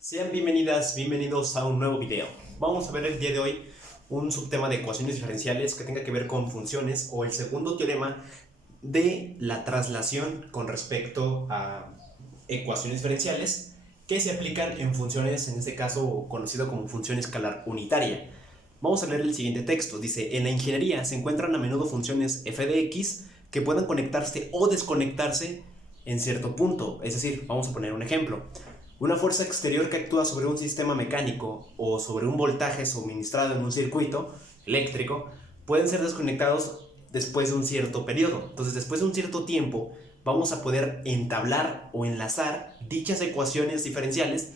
Sean bienvenidas, bienvenidos a un nuevo video. Vamos a ver el día de hoy un subtema de ecuaciones diferenciales que tenga que ver con funciones o el segundo teorema de la traslación con respecto a ecuaciones diferenciales que se aplican en funciones, en este caso conocido como función escalar unitaria. Vamos a leer el siguiente texto. Dice: en la ingeniería se encuentran a menudo funciones f de x que puedan conectarse o desconectarse en cierto punto. Es decir, vamos a poner un ejemplo. Una fuerza exterior que actúa sobre un sistema mecánico o sobre un voltaje suministrado en un circuito eléctrico pueden ser desconectados después de un cierto periodo. Entonces, después de un cierto tiempo, vamos a poder entablar o enlazar dichas ecuaciones diferenciales,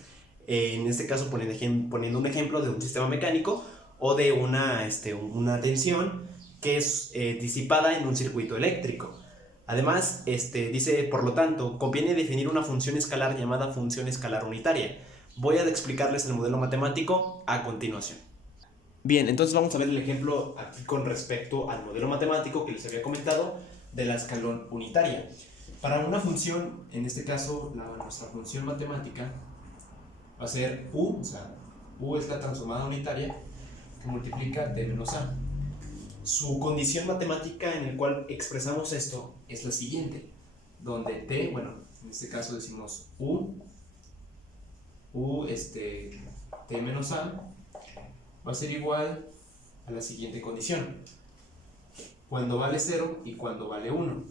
en este caso poniendo un ejemplo de un sistema mecánico o de una tensión que es disipada en un circuito eléctrico. Además, dice, por lo tanto, conviene definir una función escalar llamada función escalar unitaria. Voy a explicarles el modelo matemático a continuación. Bien, entonces vamos a ver el ejemplo aquí con respecto al modelo matemático que les había comentado de la escalón unitaria. Para una función, en este caso, nuestra función matemática va a ser u, o sea, u es la transformada unitaria que multiplica t menos a. Su condición matemática en la cual expresamos esto es la siguiente, donde t, bueno, en este caso decimos t menos a va a ser igual a la siguiente condición, cuando vale 0 y cuando vale 1.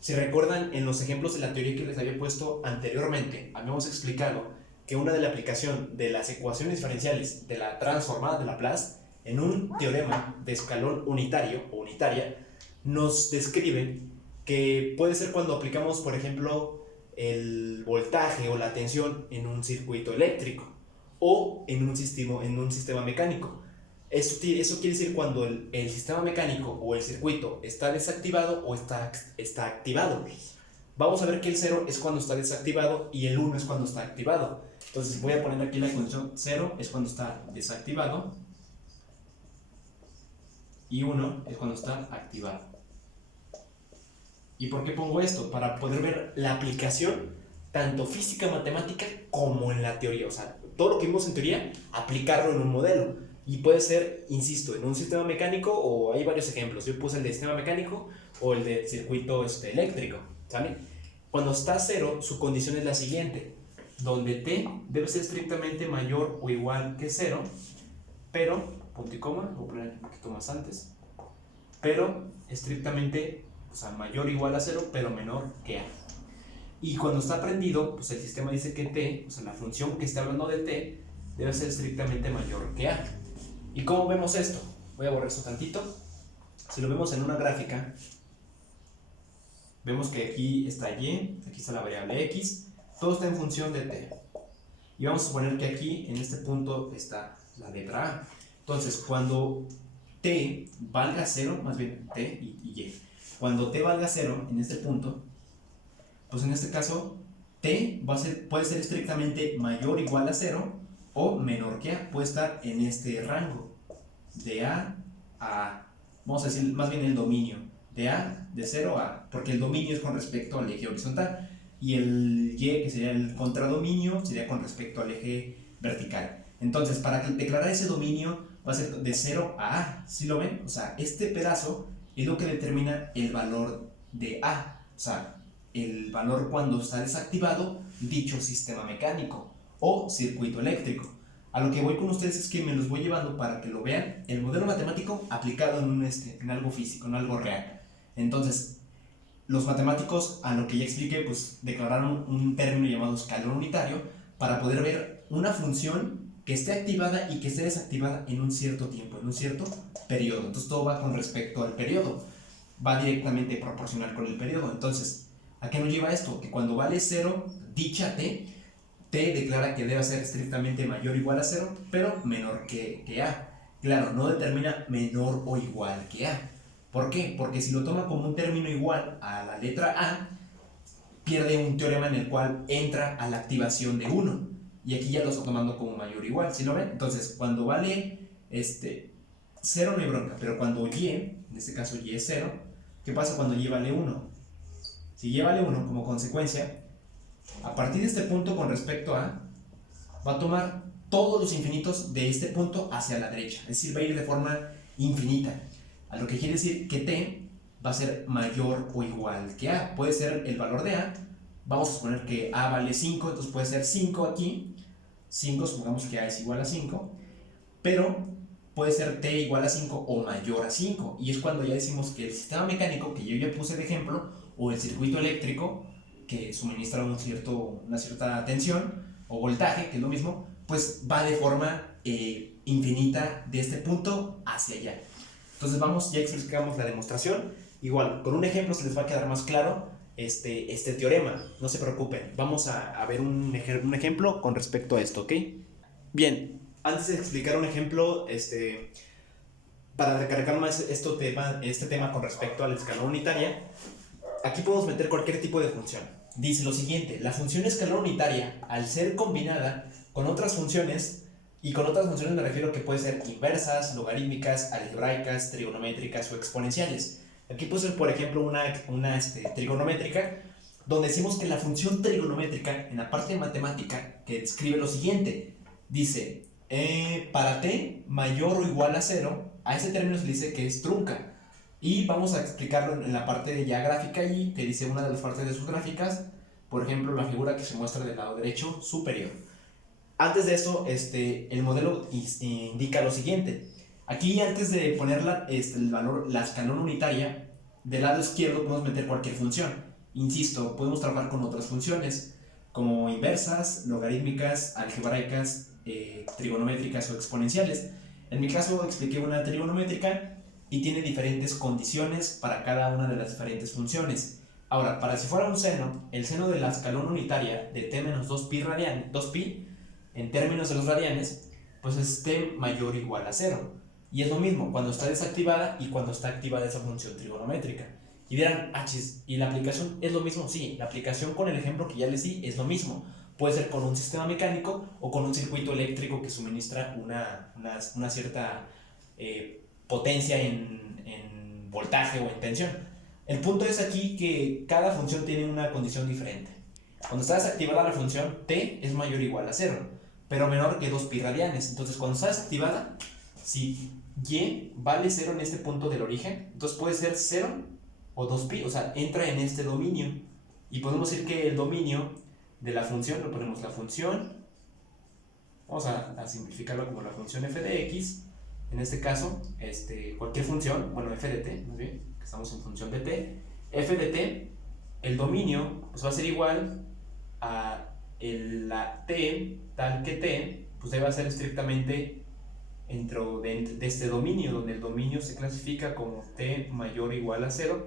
Si recuerdan, en los ejemplos de la teoría que les había puesto anteriormente, habíamos explicado que una de la aplicación de las ecuaciones diferenciales de la transformada de Laplace en un teorema de escalón unitario o unitaria nos describe que puede ser cuando aplicamos, por ejemplo, el voltaje o la tensión en un circuito eléctrico o en un sistema mecánico. Eso quiere decir cuando el sistema mecánico o el circuito está desactivado o está activado. Vamos a ver que el 0 es cuando está desactivado y el 1 es cuando está activado. Entonces voy a poner aquí la condición: 0 es cuando está desactivado y 1 es cuando está activado. ¿Y por qué pongo esto? Para poder ver la aplicación tanto física matemática como en la teoría. O sea, todo lo que vimos en teoría, aplicarlo en un modelo. Y puede ser, insisto, en un sistema mecánico, o hay varios ejemplos. Yo puse el de sistema mecánico o el de circuito eléctrico, ¿sale? Cuando está 0, su condición es la siguiente, donde t debe ser estrictamente mayor o igual que 0, pero, punto y coma, voy a poner un poquito más antes, pero estrictamente, o sea, mayor o igual a 0, pero menor que a. Y cuando está prendido, pues el sistema dice que t, o sea, la función que está hablando de t, debe ser estrictamente mayor que a. ¿Y cómo vemos esto? Voy a borrar esto tantito. Si lo vemos en una gráfica, vemos que aquí está y, aquí está la variable x, todo está en función de t. Y vamos a suponer que aquí, en este punto, está la letra a. Entonces, cuando t valga 0, más bien t y y, cuando t valga 0 en este punto, pues en este caso t puede ser estrictamente mayor o igual a 0 o menor que a, puede estar en este rango de a, vamos a decir más bien el dominio, de 0 a, porque el dominio es con respecto al eje horizontal y el y, que sería el contradominio, sería con respecto al eje vertical. Entonces, para declarar ese dominio va a ser de 0 a a, ¿sí lo ven? O sea, este pedazo es lo que determina el valor de a, o sea, el valor cuando está desactivado dicho sistema mecánico o circuito eléctrico. A lo que voy con ustedes es que me los voy llevando para que lo vean, el modelo matemático aplicado en algo físico, en algo real. Entonces, los matemáticos, a lo que ya expliqué, pues declararon un término llamado escalón unitario para poder ver una función que esté activada y que esté desactivada en un cierto tiempo, en un cierto periodo. Entonces todo va con respecto al periodo, va directamente proporcional con el periodo. Entonces, ¿a qué nos lleva esto? Que cuando vale 0, dicha t declara que debe ser estrictamente mayor o igual a 0, pero menor que a. Claro, no determina menor o igual que a. ¿Por qué? Porque si lo toma como un término igual a la letra a, pierde un teorema en el cual entra a la activación de 1. Y aquí ya lo está tomando como mayor o igual, ¿sí lo ven? Entonces, cuando vale 0 no hay bronca, pero cuando y, en este caso y es 0, ¿qué pasa cuando y vale 1? Si y vale 1, como consecuencia, a partir de este punto con respecto a, va a tomar todos los infinitos de este punto hacia la derecha, es decir, va a ir de forma infinita, a lo que quiere decir que t va a ser mayor o igual que a. Puede ser el valor de a, vamos a suponer que a vale 5, entonces puede ser 5 aquí, 5, supongamos que a es igual a 5, pero puede ser t igual a 5 o mayor a 5, y es cuando ya decimos que el sistema mecánico que yo ya puse de ejemplo, o el circuito eléctrico que suministra una cierta tensión o voltaje, que es lo mismo, pues va de forma infinita de este punto hacia allá. Entonces ya explicamos la demostración. Igual, con un ejemplo se les va a quedar más claro este teorema, no se preocupen. Vamos a ver un ejemplo con respecto a esto, ¿ok? Bien, antes de explicar un ejemplo, para recargar más este tema con respecto a la escala unitaria, aquí podemos meter cualquier tipo de función. Dice lo siguiente: la función escalar unitaria, al ser combinada con otras funciones, y con otras funciones me refiero que puede ser inversas, logarítmicas, algebraicas, trigonométricas o exponenciales. Aquí puse, por ejemplo, una trigonométrica, donde decimos que la función trigonométrica, en la parte matemática, que describe lo siguiente, dice, para t mayor o igual a 0, a ese término se le dice que es trunca. Y vamos a explicarlo en la parte ya gráfica, y te dice una de las partes de sus gráficas, por ejemplo, la figura que se muestra del lado derecho superior. Antes de eso, el modelo indica lo siguiente. Aquí, antes de poner el valor, la escalón unitaria, del lado izquierdo podemos meter cualquier función. Insisto, podemos trabajar con otras funciones, como inversas, logarítmicas, algebraicas, trigonométricas o exponenciales. En mi caso expliqué una trigonométrica y tiene diferentes condiciones para cada una de las diferentes funciones. Ahora, para si fuera un seno, el seno de la escalón unitaria de t menos 2pi, en términos de los radianes, pues es t mayor o igual a 0. Y es lo mismo cuando está desactivada y cuando está activada esa función trigonométrica. Y dirán, ¿y la aplicación es lo mismo? Sí, la aplicación con el ejemplo que ya les di es lo mismo. Puede ser con un sistema mecánico o con un circuito eléctrico que suministra una cierta potencia en voltaje o en tensión. El punto es aquí que cada función tiene una condición diferente. Cuando está desactivada la función, t es mayor o igual a 0, pero menor que 2pi radianes. Entonces, cuando está desactivada, si y vale 0 en este punto del origen, entonces puede ser 0 o 2pi, o sea, entra en este dominio. Y podemos decir que el dominio de la función, lo ponemos la función, vamos a simplificarlo como la función f de x, en este caso, cualquier función, bueno, f de t, más bien, que estamos en función de t, f de t, el dominio, pues va a ser igual a la t, tal que t, pues debe ser estrictamente dentro de este dominio, donde el dominio se clasifica como t mayor o igual a 0,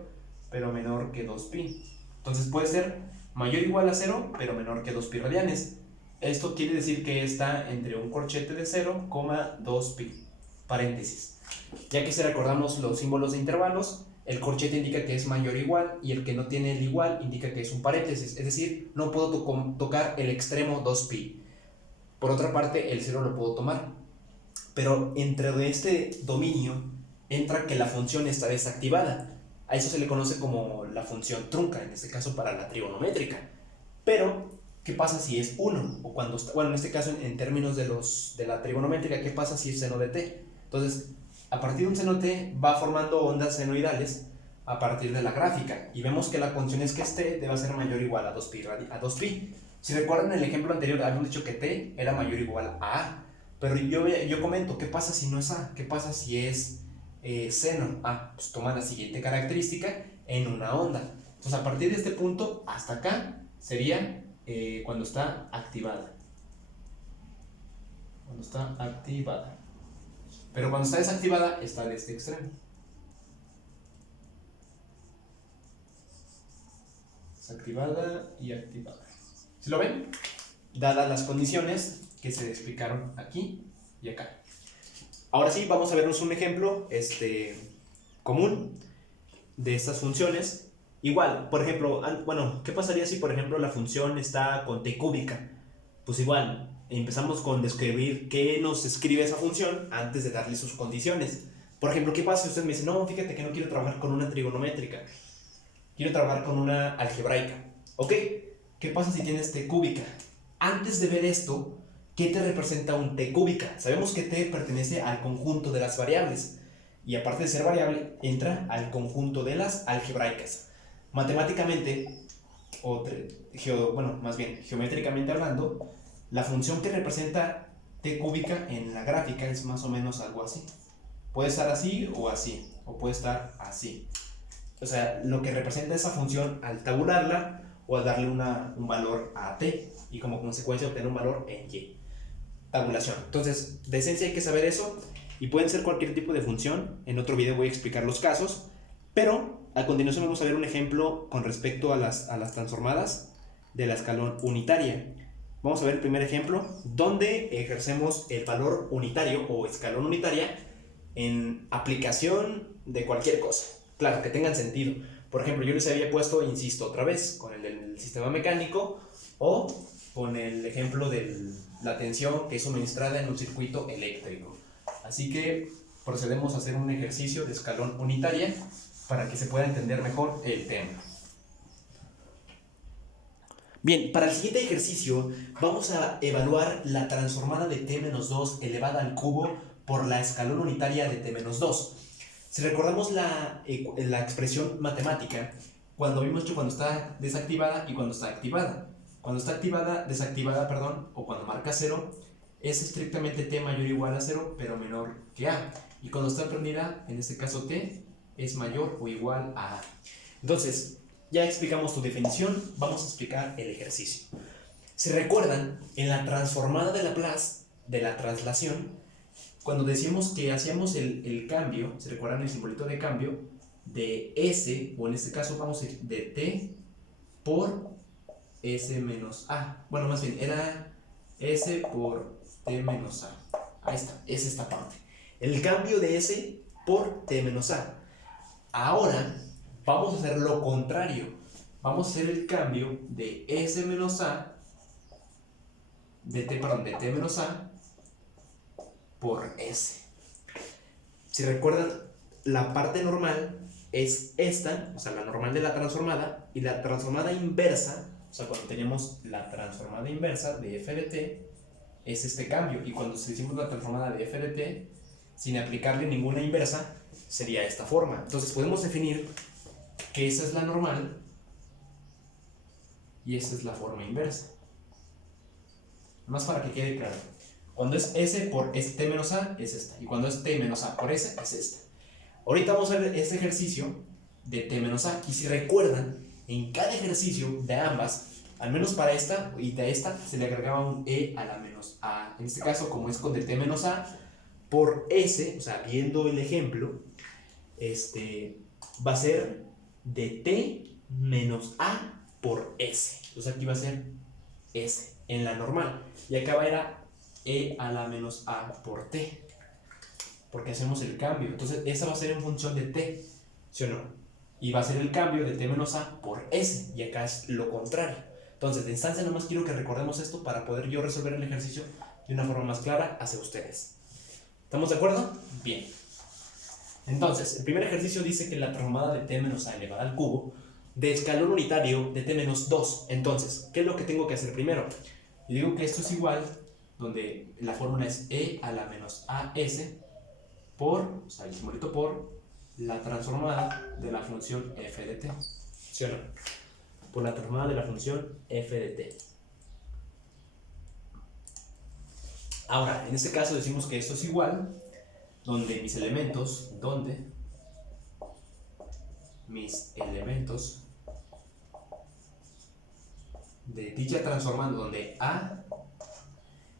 pero menor que 2pi. Entonces puede ser mayor o igual a 0, pero menor que 2pi radianes. Esto quiere decir que está entre un corchete de 0, 2pi, paréntesis. Ya que si recordamos los símbolos de intervalos, el corchete indica que es mayor o igual, y el que no tiene el igual indica que es un paréntesis, es decir, no puedo tocar el extremo 2pi. Por otra parte, el 0 lo puedo tomar, pero entre este dominio entra que la función está desactivada. A eso se le conoce como la función trunca, en este caso para la trigonométrica. Pero, ¿qué pasa si es 1? O cuando está, bueno, en este caso en términos de la trigonométrica, ¿qué pasa si es seno de t? Entonces, a partir de un seno t va formando ondas senoidales a partir de la gráfica, y vemos que la condición es que t debe ser mayor o igual a 2pi. Si recuerdan el ejemplo anterior, habíamos dicho que t era mayor o igual a a, pero yo comento, ¿qué pasa si no es a? ¿Qué pasa si es seno? Pues toma la siguiente característica en una onda. Entonces, a partir de este punto hasta acá sería cuando está activada. Cuando está activada. Pero cuando está desactivada está de este extremo. Desactivada y activada. ¿Sí lo ven? Dadas las condiciones que se explicaron aquí y acá. Ahora sí, vamos a vernos un ejemplo común de estas funciones. Igual, por ejemplo, bueno, ¿qué pasaría si, por ejemplo, la función está con t cúbica? Pues igual, empezamos con describir qué nos escribe esa función antes de darle sus condiciones. Por ejemplo, ¿qué pasa si usted me dice, no, fíjate que no quiero trabajar con una trigonométrica, quiero trabajar con una algebraica? Ok, ¿qué pasa si tienes t cúbica? Antes de ver esto, ¿qué te representa un t cúbica? Sabemos que t pertenece al conjunto de las variables y aparte de ser variable, entra al conjunto de las algebraicas. Matemáticamente, más bien geométricamente hablando, la función que representa t cúbica en la gráfica es más o menos algo así. Puede estar así, o puede estar así. O sea, lo que representa esa función al tabularla o al darle un valor a t y como consecuencia obtener un valor en y. Tabulación. Entonces, de esencia hay que saber eso y pueden ser cualquier tipo de función. En otro video voy a explicar los casos, pero a continuación vamos a ver un ejemplo con respecto a las transformadas de la escalón unitaria. Vamos a ver el primer ejemplo donde ejercemos el valor unitario o escalón unitaria en aplicación de cualquier cosa. Claro, que tengan sentido. Por ejemplo, yo les había puesto, insisto otra vez, con el del sistema mecánico o con el ejemplo de la tensión que es suministrada en un circuito eléctrico. Así que procedemos a hacer un ejercicio de escalón unitaria para que se pueda entender mejor el tema. Bien, para el siguiente ejercicio vamos a evaluar la transformada de t-2 elevada al cubo por la escalón unitaria de t-2. Si recordamos la expresión matemática, cuando vimos que cuando está desactivada y cuando está activada. Cuando está desactivada, o cuando marca 0, es estrictamente t mayor o igual a 0, pero menor que a. Y cuando está prendida, en este caso t, es mayor o igual a a. Entonces, ya explicamos tu definición, vamos a explicar el ejercicio. Si recuerdan, en la transformada de Laplace, de la traslación, cuando decíamos que hacíamos el cambio, ¿se recuerdan el simbolito de cambio? De S, o en este caso vamos a ir de T por S menos A. Bueno, más bien, era S por T menos A. Ahí está, es esta parte. El cambio de S por T menos A. Ahora, vamos a hacer lo contrario. Vamos a hacer el cambio de S menos A, de T menos A, por S. Si recuerdan, la parte normal es esta, o sea, la normal de la transformada, y la transformada inversa, o sea, cuando tenemos la transformada inversa de f de t, es este cambio. Y cuando decimos la transformada de f de t, sin aplicarle ninguna inversa, sería esta forma. Entonces podemos definir que esa es la normal y esa es la forma inversa. Más para que quede claro. Cuando es S por t menos A, es esta. Y cuando es t menos A por S, es esta. Ahorita vamos a ver este ejercicio de t menos A. Y si recuerdan, en cada ejercicio de ambas, al menos para esta y de esta, se le agregaba un e a la menos a. En este caso, como es con de t menos A por S, o sea, viendo el ejemplo, va a ser de t menos a por S. Entonces aquí va a ser S en la normal. Y acá era e a la menos a por t, porque hacemos el cambio. Entonces esa va a ser en función de t, ¿sí o no? Y va a ser el cambio de t menos a por s, y acá es lo contrario. Entonces de instancia nomás quiero que recordemos esto para poder yo resolver el ejercicio de una forma más clara hacia ustedes. ¿Estamos de acuerdo? Bien. Entonces, el primer ejercicio dice que la transformada de t menos a elevada al cubo de escalón unitario de t menos 2. Entonces, ¿qué es lo que tengo que hacer primero? Yo digo que esto es igual, donde la fórmula es e a la menos as por, o sea, el simbolito por, la transformada de la función f de t. ¿Sí o no? Por la transformada de la función f de t. Ahora, en este caso decimos que esto es igual, donde mis elementos de dicha transformada, donde a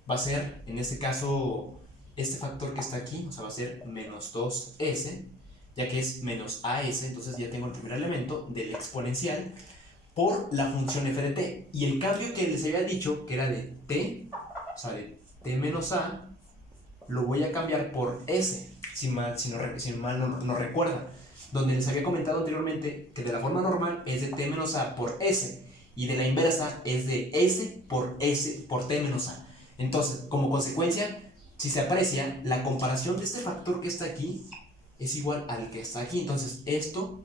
va a ser, en este caso, este factor que está aquí, o sea, va a ser menos 2s, ya que es menos as, entonces ya tengo el primer elemento del exponencial por la función f de t. Y el cambio que les había dicho, que era de t, o sea, de t menos a, lo voy a cambiar por s, si mal no recuerdan, donde les había comentado anteriormente que de la forma normal es de t menos a por s, y de la inversa es de s por t menos a. Entonces, como consecuencia, si se aprecia, la comparación de este factor que está aquí es igual al que está aquí. Entonces, esto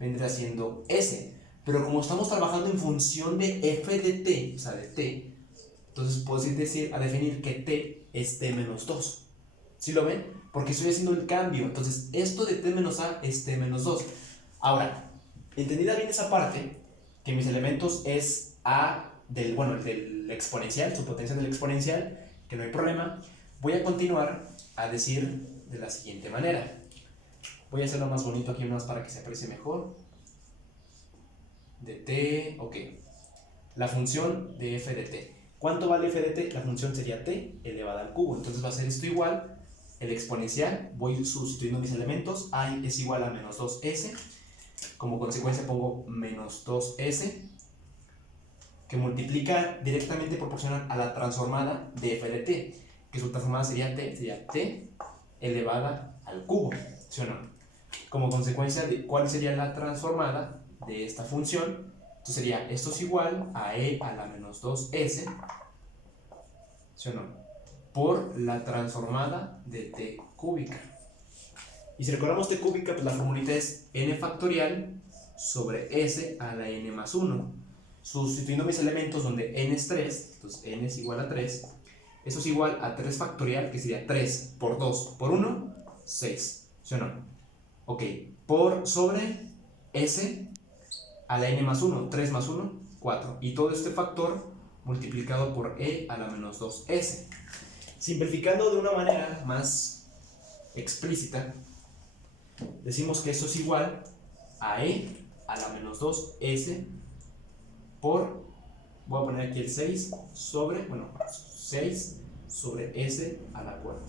vendrá siendo s. Pero como estamos trabajando en función de f de t, o sea, de t, Entonces puedo definir que t es t menos 2. ¿Sí lo ven? Porque estoy haciendo el cambio. Entonces esto de t menos a es t menos 2. Ahora, entendida bien esa parte, que mis elementos es a del, bueno, el del exponencial, su potencia del exponencial, que no hay problema, voy a continuar a decir de la siguiente manera. Voy a hacerlo más bonito aquí más para que se aprecie mejor. De t, ok. La función de f de t. ¿Cuánto vale f de t? La función sería t elevada al cubo. Entonces va a ser esto igual, el exponencial, voy sustituyendo mis elementos, a es igual a menos 2s. Como consecuencia pongo menos 2s, que multiplica directamente proporcional a la transformada de f de t, que su transformada sería t elevada al cubo, ¿sí o no? Como consecuencia de cuál sería la transformada de esta función, entonces sería esto es igual a e a la menos 2s, ¿sí o no? Por la transformada de t cúbica. Y si recordamos t cúbica, pues la formulita es n factorial sobre s a la n más 1. Sustituyendo mis elementos donde n es 3, entonces n es igual a 3, eso es igual a 3 factorial, que sería 3 por 2 por 1, 6, ¿sí o no? Ok, por sobre s a la n más 1, 3 más 1, 4. Y todo este factor multiplicado por e a la menos 2s. Simplificando de una manera más explícita, decimos que eso es igual a e a la menos 2s por, voy a poner aquí el 6 sobre 6 sobre s a la cuarta.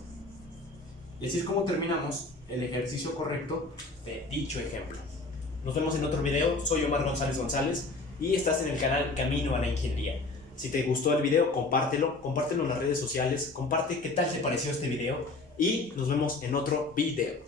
Y así es como terminamos el ejercicio correcto de dicho ejemplo. Nos vemos en otro video. Soy Omar González González y estás en el canal Camino a la Ingeniería. Si te gustó el video, compártelo en las redes sociales, comparte qué tal te pareció este video y nos vemos en otro video.